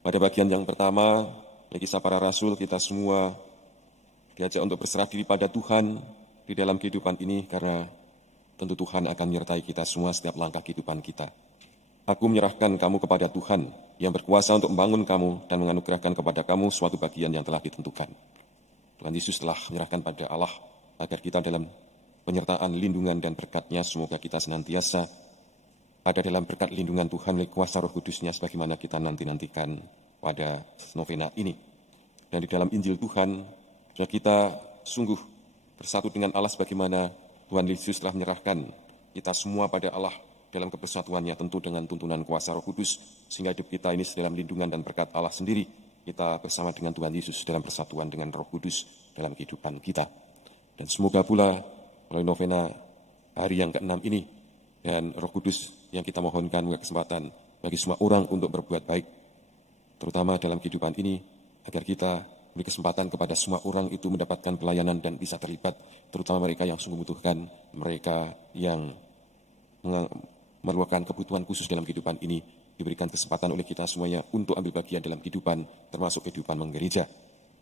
Pada bagian yang pertama, Kisah Para Rasul, kita semua diajak untuk berserah diri pada Tuhan di dalam kehidupan ini, karena tentu Tuhan akan menyertai kita semua setiap langkah kehidupan kita. Aku menyerahkan kamu kepada Tuhan yang berkuasa untuk membangun kamu dan menganugerahkan kepada kamu suatu bagian yang telah ditentukan. Tuhan Yesus telah menyerahkan pada Allah agar kita dalam penyertaan, lindungan, dan berkat-Nya, semoga kita senantiasa ada dalam berkat lindungan Tuhan melalui kuasa Roh Kudus-Nya sebagaimana kita nantikan pada novena ini. Dan di dalam Injil Tuhan, kita sungguh bersatu dengan Allah sebagaimana Tuhan Yesus telah menyerahkan kita semua pada Allah dalam kebersatuannya, tentu dengan tuntunan kuasa Roh Kudus, sehingga hidup kita ini dalam lindungan dan berkat Allah sendiri. Kita bersama dengan Tuhan Yesus dalam persatuan dengan Roh Kudus dalam kehidupan kita. Dan semoga pula melalui novena hari yang ke-6 ini, dan Roh Kudus yang kita mohonkan kesempatan bagi semua orang untuk berbuat baik, terutama dalam kehidupan ini, agar kita beri kesempatan kepada semua orang itu mendapatkan pelayanan dan bisa terlibat, terutama mereka yang sungguh membutuhkan, mereka yang memerlukan kebutuhan khusus dalam kehidupan ini, diberikan kesempatan oleh kita semuanya untuk ambil bagian dalam kehidupan, termasuk kehidupan menggereja.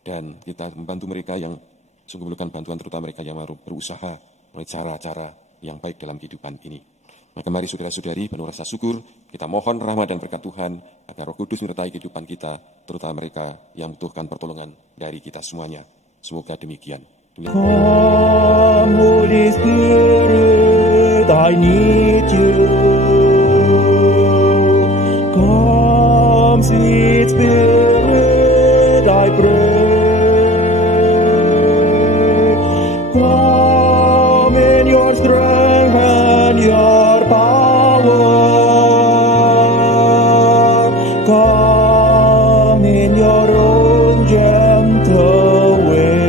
Dan kita membantu mereka yang sungguh memerlukan bantuan, terutama mereka yang berusaha melalui cara-cara yang baik dalam kehidupan ini. Maka mari saudara-saudari, penuh rasa syukur, kita mohon rahmat dan berkat Tuhan agar Roh Kudus menyertai kehidupan kita, terutama mereka yang membutuhkan pertolongan dari kita semuanya. Semoga demikian. Come, Holy Spirit, I need you. Come, sweet Spirit, I pray. Come in your strength and your power. Come in your own gentle way.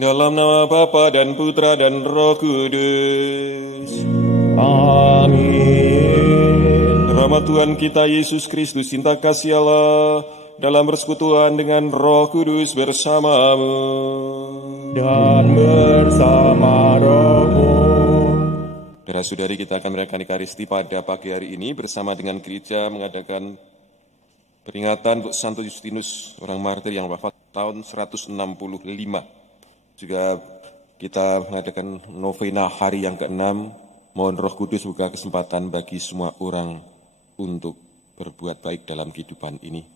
Dalam nama Bapa dan Putra dan Roh Kudus. Amin. Rahmat Tuhan kita Yesus Kristus, cinta kasih Allah, dalam persekutuan dengan Roh Kudus bersamamu. Dan bersama rohmu. Saudara-saudari, kita akan merayakan Ekaristi pada pagi hari ini bersama dengan gereja mengadakan peringatan untuk Santo Justinus, orang martir yang wafat tahun 165. Juga kita mengadakan novena hari yang ke-6. Mohon Roh Kudus buka kesempatan bagi semua orang untuk berbuat baik dalam kehidupan ini.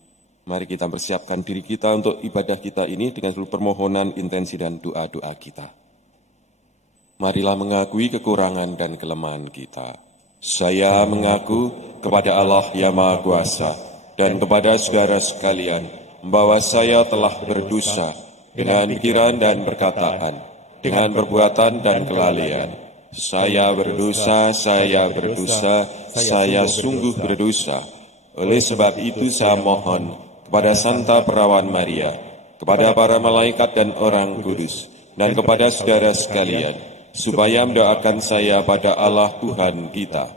Mari kita persiapkan diri kita untuk ibadah kita ini dengan seluruh permohonan, intensi, dan doa-doa kita. Marilah mengakui kekurangan dan kelemahan kita. Saya mengaku kepada Allah yang Maha Kuasa dan kepada saudara sekalian bahwa saya telah berdosa dengan pikiran dan perkataan, dengan perbuatan dan kelalaian. Saya berdosa, saya sungguh berdosa. Oleh sebab itu saya mohon kepada Santa Perawan Maria, kepada para malaikat dan orang kudus, dan kepada saudara sekalian, supaya mendoakan saya pada Allah Tuhan kita.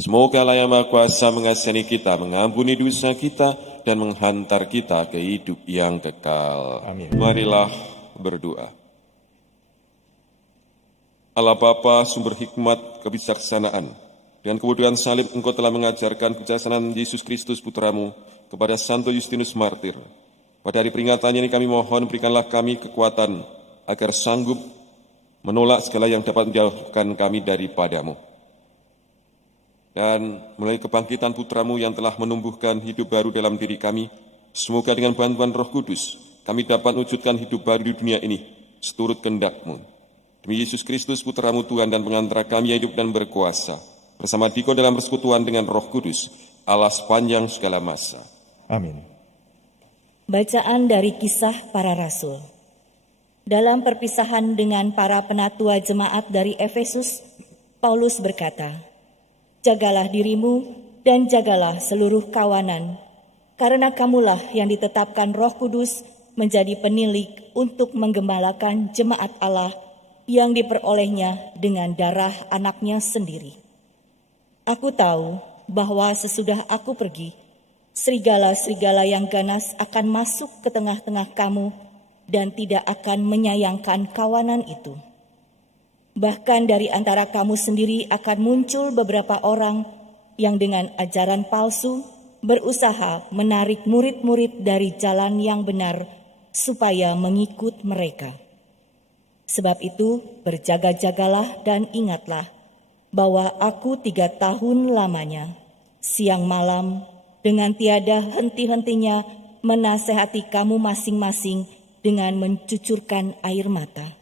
Semoga Allah yang Maha Kuasa mengasihani kita, mengampuni dosa kita, dan menghantar kita ke hidup yang kekal. Amin. Marilah berdoa. Allah Bapa, sumber hikmat, kebijaksanaan, dengan kemudian salib Engkau telah mengajarkan kebijaksanaan Yesus Kristus Putramu kepada Santo Justinus Martir. Pada hari peringatannya ini kami mohon, berikanlah kami kekuatan agar sanggup menolak segala yang dapat menjauhkan kami daripadamu. Dan melalui kebangkitan Putramu yang telah menumbuhkan hidup baru dalam diri kami, semoga dengan bantuan Roh Kudus kami dapat mewujudkan hidup baru di dunia ini seturut kehendak-Mu. Demi Yesus Kristus Putramu Tuhan dan pengantara kami yang hidup dan berkuasa, bersama Diko dalam persekutuan dengan Roh Kudus, Allah sepanjang segala masa. Amin. Bacaan dari Kisah Para Rasul. Dalam perpisahan dengan para penatua jemaat dari Efesus, Paulus berkata, "Jagalah dirimu dan jagalah seluruh kawanan, karena kamulah yang ditetapkan Roh Kudus menjadi penilik untuk menggembalakan jemaat Allah yang diperolehnya dengan darah anaknya sendiri. Aku tahu bahwa sesudah aku pergi, serigala-serigala yang ganas akan masuk ke tengah-tengah kamu dan tidak akan menyayangkan kawanan itu. Bahkan dari antara kamu sendiri akan muncul beberapa orang yang dengan ajaran palsu berusaha menarik murid-murid dari jalan yang benar supaya mengikut mereka. Sebab itu, berjaga-jagalah dan ingatlah bahwa aku 3 tahun lamanya, siang malam, dengan tiada henti-hentinya menasehati kamu masing-masing dengan mencucurkan air mata.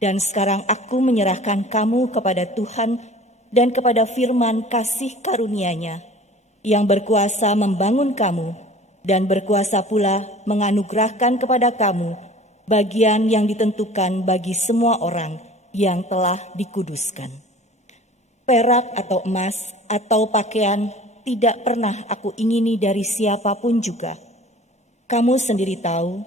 Dan sekarang aku menyerahkan kamu kepada Tuhan dan kepada firman kasih karunia-Nya yang berkuasa membangun kamu dan berkuasa pula menganugerahkan kepada kamu bagian yang ditentukan bagi semua orang yang telah dikuduskan. Perak atau emas atau pakaian tidak pernah aku ingini dari siapapun juga. Kamu sendiri tahu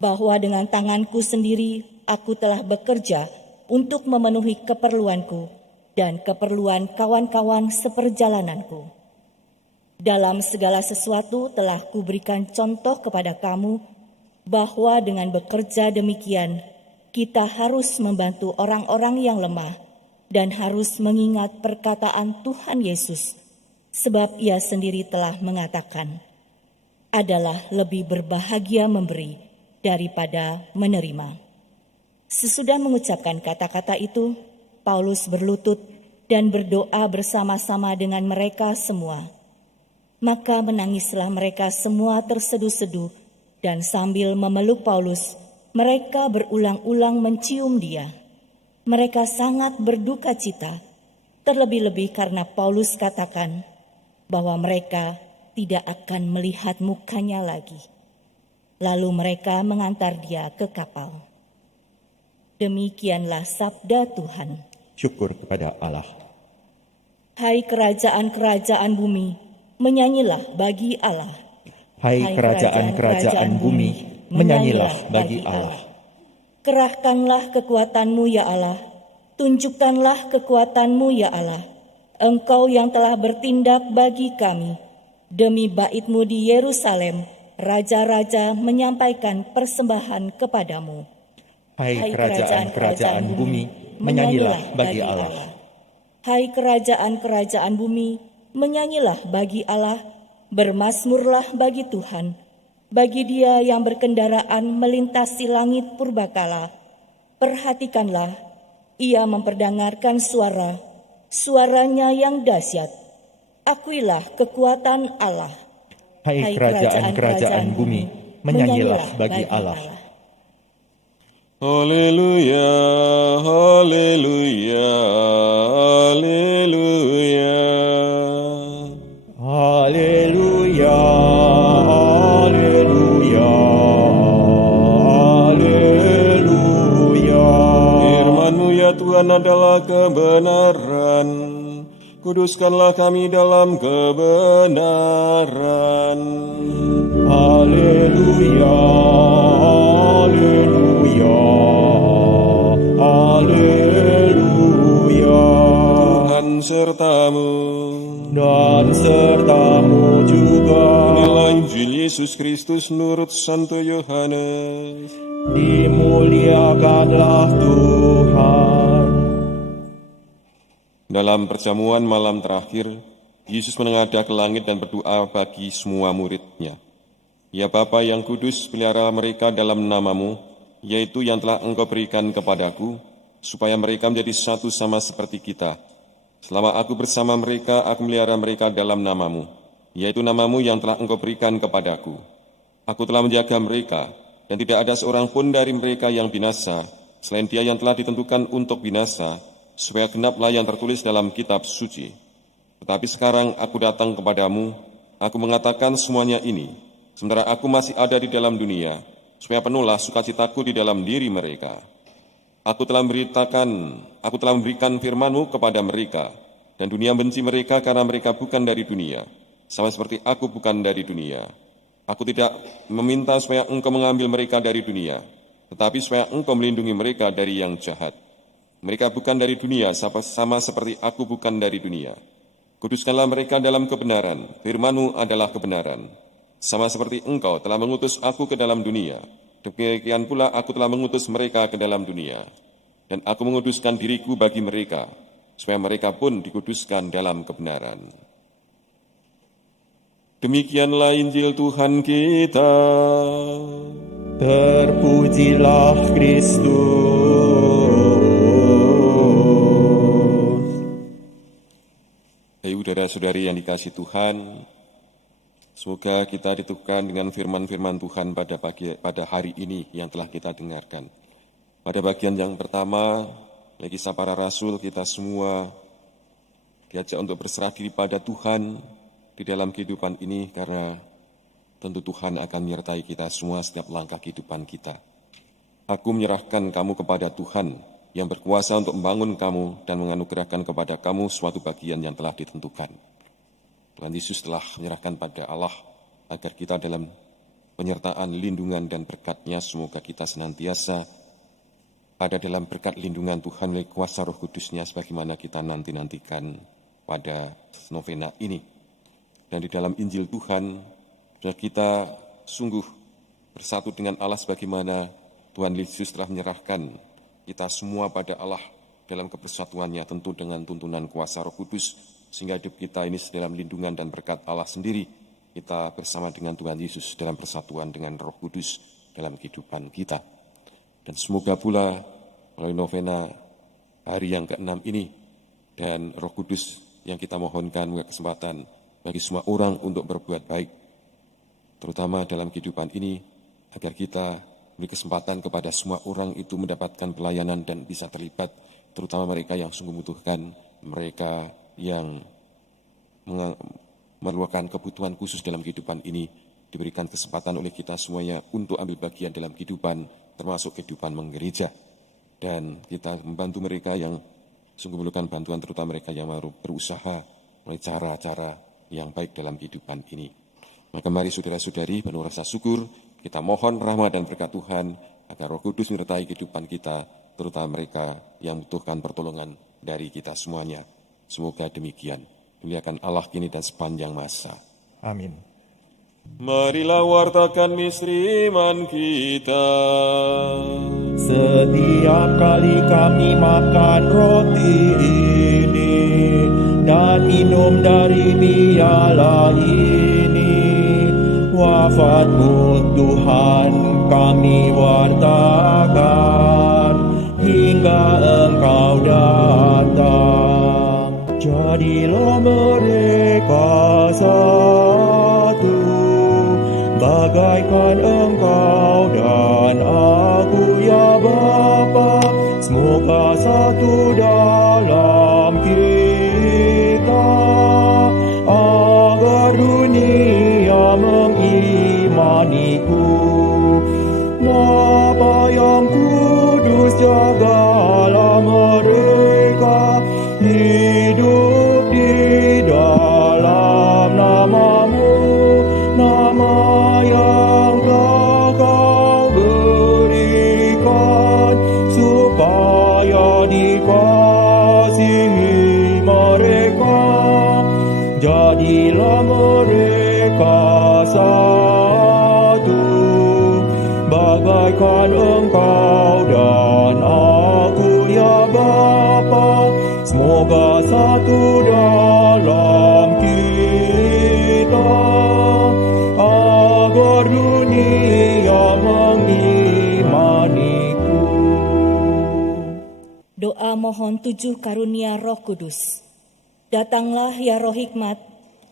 bahwa dengan tanganku sendiri aku telah bekerja untuk memenuhi keperluanku dan keperluan kawan-kawan seperjalananku. Dalam segala sesuatu telah kuberikan contoh kepada kamu bahwa dengan bekerja demikian kita harus membantu orang-orang yang lemah dan harus mengingat perkataan Tuhan Yesus, sebab Ia sendiri telah mengatakan, adalah lebih berbahagia memberi daripada menerima. Sesudah mengucapkan kata-kata itu, Paulus berlutut dan berdoa bersama-sama dengan mereka semua. Maka menangislah mereka semua terseduh-seduh, dan sambil memeluk Paulus, mereka berulang-ulang mencium dia. Mereka sangat berduka cita, terlebih-lebih karena Paulus katakan bahwa mereka tidak akan melihat mukanya lagi. Lalu mereka mengantar dia ke kapal. Demikianlah sabda Tuhan. Syukur kepada Allah. Hai kerajaan-kerajaan bumi, menyanyilah bagi Allah. Hai kerajaan-kerajaan bumi, menyanyilah bagi Allah. Kerahkanlah kekuatanmu ya Allah, tunjukkanlah kekuatanmu ya Allah. Engkau yang telah bertindak bagi kami. Demi bait-Mu di Yerusalem, raja-raja menyampaikan persembahan kepadamu. Hai kerajaan-kerajaan bumi, menyanyilah bagi Allah. Hai kerajaan-kerajaan bumi, menyanyilah bagi Allah, bermazmurlah bagi Tuhan, bagi Dia yang berkendaraan melintasi langit purbakala. Perhatikanlah, Ia memperdengarkan suaranya yang dahsyat. Akuilah kekuatan Allah. Hai kerajaan-kerajaan bumi, menyanyilah bagi Allah. Haleluya, haleluya, haleluya. Haleluya, haleluya, haleluya. Firman-Mu ya Tuhan adalah kebenaran. Kuduskanlah kami dalam kebenaran. Haleluya, haleluya, haleluya. Tuhan sertamu. Dan sertamu juga. Inilah Injil Yesus Kristus menurut Santo Yohanes. Dimuliakanlah Tuhan. Dalam perjamuan malam terakhir, Yesus menengadah ke langit dan berdoa bagi semua murid-Nya. Ya Bapa yang kudus, pelihara mereka dalam nama-Mu, yaitu yang telah Engkau berikan kepadaku, supaya mereka menjadi satu sama seperti kita. Selama aku bersama mereka, aku melihara mereka dalam nama-Mu, yaitu nama-Mu yang telah Engkau berikan kepadaku. Aku telah menjaga mereka, dan tidak ada seorang pun dari mereka yang binasa, selain dia yang telah ditentukan untuk binasa, supaya genaplah yang tertulis dalam kitab suci. Tetapi sekarang aku datang kepadamu, aku mengatakan semuanya ini, sementara aku masih ada di dalam dunia, supaya penuhlah sukacitaku di dalam diri mereka. Aku telah memberikan firman-Mu kepada mereka, dan dunia benci mereka karena mereka bukan dari dunia, sama seperti aku bukan dari dunia. Aku tidak meminta supaya Engkau mengambil mereka dari dunia, tetapi supaya Engkau melindungi mereka dari yang jahat. Mereka bukan dari dunia, sama seperti aku bukan dari dunia. Kuduskanlah mereka dalam kebenaran, firman-Mu adalah kebenaran. Sama seperti Engkau telah mengutus aku ke dalam dunia, demikian pula aku telah mengutus mereka ke dalam dunia. Dan aku menguduskan diriku bagi mereka, supaya mereka pun dikuduskan dalam kebenaran. Demikianlah Injil Tuhan kita. Terpujilah Kristus. Hai saudara-saudari yang dikasihi Tuhan, semoga kita diteguhkan dengan firman-firman Tuhan pada hari ini yang telah kita dengarkan. Pada bagian yang pertama, Kisah Para Rasul, kita semua diajak untuk berserah diri pada Tuhan di dalam kehidupan ini, karena tentu Tuhan akan menyertai kita semua setiap langkah kehidupan kita. Aku menyerahkan kamu kepada Tuhan yang berkuasa untuk membangun kamu dan menganugerahkan kepada kamu suatu bagian yang telah ditentukan. Tuhan Yesus telah menyerahkan pada Allah agar kita dalam penyertaan, lindungan, dan berkat-Nya, semoga kita senantiasa ada dalam berkat lindungan Tuhan melalui kuasa Roh Kudus-Nya sebagaimana kita nantikan pada novena ini. Dan di dalam Injil Tuhan, kita sungguh bersatu dengan Allah sebagaimana Tuhan Yesus telah menyerahkan kita semua pada Allah dalam kebersatuannya, tentu dengan tuntunan kuasa Roh Kudus, sehingga hidup kita ini dalam lindungan dan berkat Allah sendiri. Kita bersama dengan Tuhan Yesus dalam persatuan dengan Roh Kudus dalam kehidupan kita. Dan semoga pula melalui novena hari yang ke-6 ini dan Roh Kudus yang kita mohonkan kesempatan bagi semua orang untuk berbuat baik, terutama dalam kehidupan ini, agar kita beri kesempatan kepada semua orang itu mendapatkan pelayanan dan bisa terlibat, terutama mereka yang sungguh membutuhkan, mereka yang memerlukan kebutuhan khusus dalam kehidupan ini, diberikan kesempatan oleh kita semuanya untuk ambil bagian dalam kehidupan, termasuk kehidupan menggereja. Dan kita membantu mereka yang sungguh memerlukan bantuan, terutama mereka yang baru berusaha melalui cara-cara yang baik dalam kehidupan ini. Maka mari saudara-saudari, penuh rasa syukur, kita mohon rahmat dan berkat Tuhan agar Roh Kudus menyertai kehidupan kita, terutama mereka yang membutuhkan pertolongan dari kita semuanya. Semoga demikian. Muliakan Allah kini dan sepanjang masa. Amin. Marilah wartakan misteri iman kita. Setiap kali kami makan roti ini dan minum dari piala ini, wafat-Mu Tuhan kami wartakan hingga Engkau datang. Jadilah mereka satu, bagaikan Engkau dan aku, ya Bapa. Semoga satu dalam kita, agar dunia mengimaniku. Bapa yang kudus, jagalah mereka hidup di dalam nama-Mu, nama yang telah Kau berikan, supaya dikasihi mereka. Jadilah mereka satu, bagaikan Engkau dan aku, ya Bapa. Semoga satu dalam kita, agar dunia mengimaniku. Doa mohon 7 karunia Roh Kudus. Datanglah ya Roh Hikmat,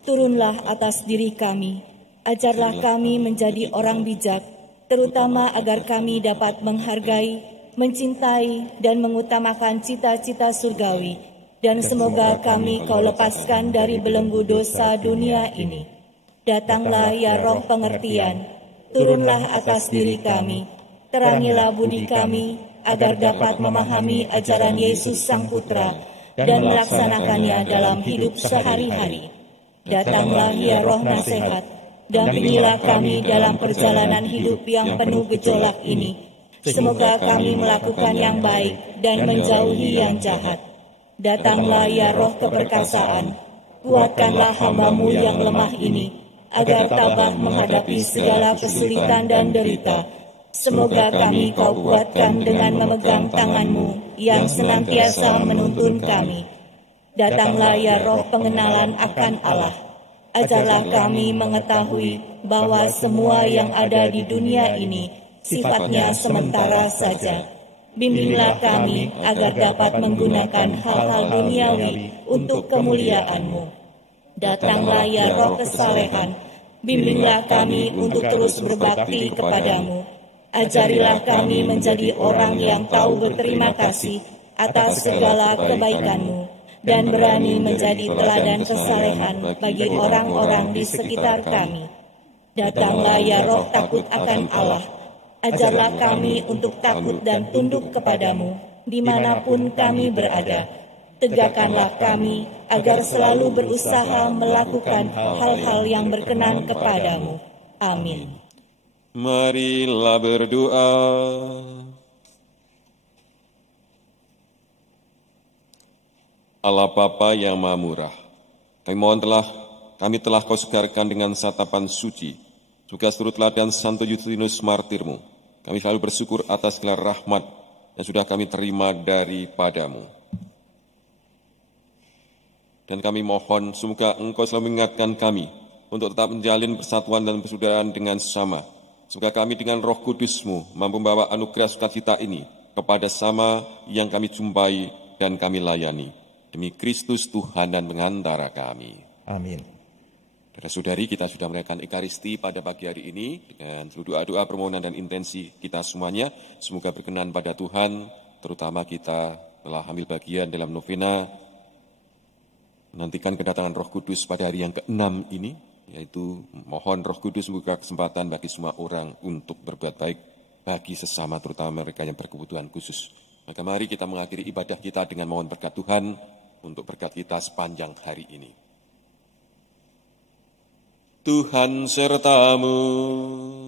turunlah atas diri kami, ajarlah kami menjadi orang bijak, terutama agar kami dapat menghargai, mencintai, dan mengutamakan cita-cita surgawi, dan semoga kami Kau lepaskan dari belenggu dosa dunia ini. Datanglah ya Roh pengertian, turunlah atas diri kami, terangilah budi kami, agar dapat memahami ajaran Yesus Sang Putra dan melaksanakannya dalam hidup sehari-hari. Datanglah ya Roh nasihat, dampingilah kami dalam perjalanan hidup yang penuh gejolak ini. Semoga kami melakukan yang baik dan menjauhi yang jahat. Datanglah ya Roh keperkasaan, kuatkanlah hamba-Mu yang lemah ini, agar tabah menghadapi segala kesulitan dan derita. Semoga kami Kau kuatkan dengan memegang tangan-Mu yang senantiasa menuntun kami. Datanglah ya Roh pengenalan akan Allah, Ajarlah kami mengetahui bahwa semua yang ada di dunia ini sifatnya sementara saja. Bimbinglah kami agar dapat menggunakan hal-hal duniawi untuk kemuliaan-Mu. Datanglah ya Roh kesalehan, bimbinglah kami untuk terus berbakti kepadamu. Ajarilah kami menjadi orang yang tahu berterima kasih atas segala kebaikan-Mu dan berani menjadi teladan kesalehan bagi orang-orang di sekitar kami. Datanglah ya Roh takut akan Allah, ajarlah kami untuk takut dan tunduk kepadamu dimanapun kami berada. Tegakkanlah kami agar selalu berusaha melakukan hal-hal yang berkenan kepadamu. Amin. Marilah berdoa. Allah Bapa yang Maha Murah, kami telah Kau segarkan dengan santapan suci, juga surut teladan Santo Justinus martirmu. Kami selalu bersyukur atas gelar rahmat yang sudah kami terima daripada-Mu. Dan kami mohon semoga Engkau selalu mengingatkan kami untuk tetap menjalin persatuan dan persaudaraan dengan sesama. Semoga kami dengan Roh Kudus-Mu mampu membawa anugerah sukacita ini kepada sama yang kami jumpai dan kami layani. Demi Kristus Tuhan dan pengantara kami. Amin. Saudara-saudari, kita sudah merayakan Ekaristi pada pagi hari ini dengan seluruh doa-doa permohonan dan intensi kita semuanya. Semoga berkenan pada Tuhan, terutama kita telah ambil bagian dalam novena menantikan kedatangan Roh Kudus pada hari yang ke-6 ini, yaitu mohon Roh Kudus membuka kesempatan bagi semua orang untuk berbuat baik bagi sesama, terutama mereka yang berkebutuhan khusus. Maka mari kita mengakhiri ibadah kita dengan mohon berkat Tuhan untuk berkat kita sepanjang hari ini. Tuhan sertamu,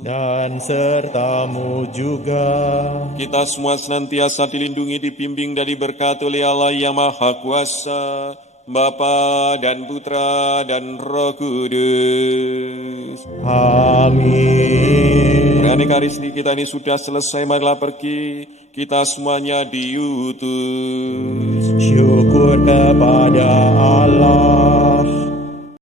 Dan sertamu juga. kita semua senantiasa dilindungi, dibimbing, dan diberkati oleh Allah yang Maha Kuasa, Bapa dan Putra dan Roh Kudus. Amin. Perayaan Ekaristi kita ini sudah selesai, marilah pergi, kita semuanya diutus. Syukur kepada Allah.